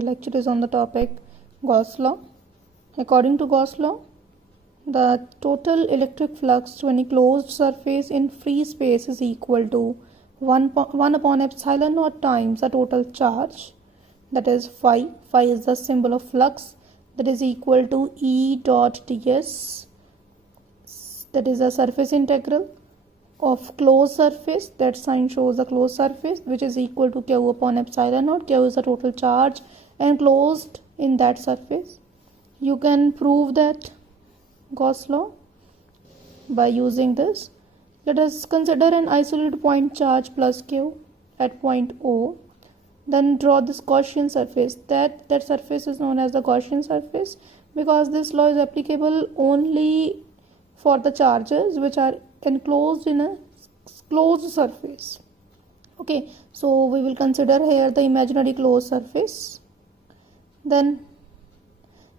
lecture is on the topic Gauss law. According to Gauss law, the total electric flux to any closed surface in free space is equal to 1 upon epsilon naught times the total charge, that is phi. Phi is the symbol of flux, that is equal to E dot ds, that is a surface integral of closed surface. That sign shows the closed surface, which is equal to Q upon epsilon naught. Q is the total charge enclosed in that surface. You can prove that Gauss law by using this. Let us consider an isolated point charge plus Q at point O. Then draw this Gaussian surface. That surface is known as the Gaussian surface because this law is applicable only for the charges which are enclosed in a closed surface. Okay, so we will consider here the imaginary closed surface. Then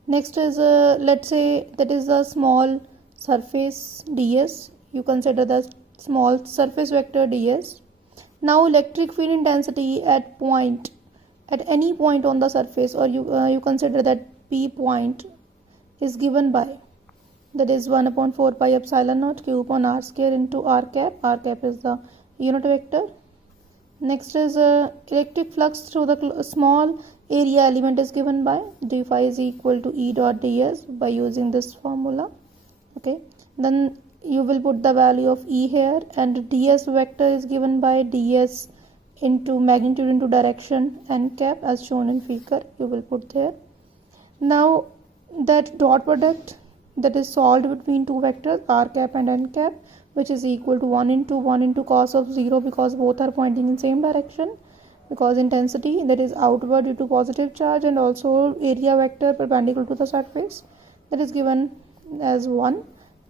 next is let's say that is a small surface ds. You consider the small surface vector ds. Now electric field intensity at any point on the surface, or you consider that P point is given by, that is 1 upon 4 pi epsilon naught Q upon r square into r cap. R cap is the unit vector. Next is electric flux through the small area element is given by d phi is equal to E dot ds by using this formula. Okay, then you will put the value of E here, and ds vector is given by ds into magnitude into direction n cap as shown in figure. You will put there. Now that dot product that is solved between two vectors r cap and n cap, which is equal to 1 into cos of 0 because both are pointing in same direction, because intensity that is outward due to positive charge, and also area vector perpendicular to the surface that is given as 1.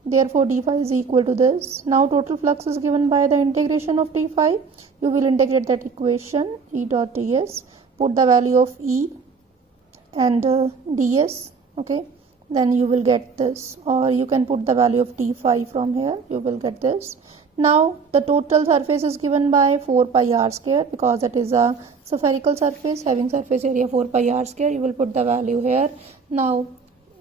Therefore d phi is equal to this. Now total flux is given by the integration of d phi. You will integrate that equation E dot ds, put the value of E and ds. Okay, then you will get this, or you can put the value of d phi from here. You will get this. Now the total surface is given by 4 pi r square because that is a spherical surface having surface area 4 pi r square. You will put the value here. Now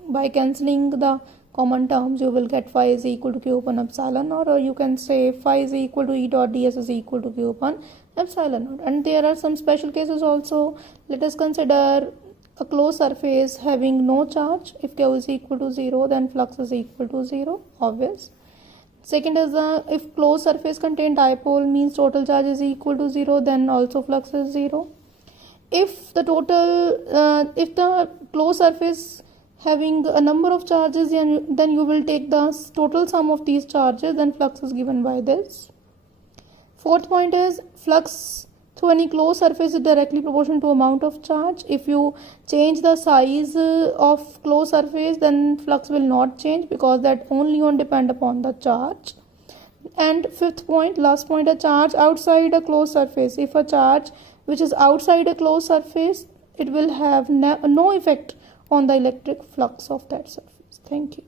by cancelling the common terms, you will get phi is equal to Q upon epsilon naught, or you can say phi is equal to E dot ds is equal to Q upon epsilon naught. And there are some special cases also. Let us consider a closed surface having no charge. If Q is equal to 0, then flux is equal to 0, obvious. Second is if closed surface contain dipole, means total charge is equal to 0, then also flux is 0. If the closed surface having a number of charges, then you will take the total sum of these charges, then flux is given by this. Fourth point is flux through any closed surface is directly proportional to amount of charge. If you change the size of closed surface, then flux will not change because that only depend upon the charge. And fifth point, last point, a charge outside a closed surface. If a charge which is outside a closed surface, it will have no effect on the electric flux of that surface. Thank you.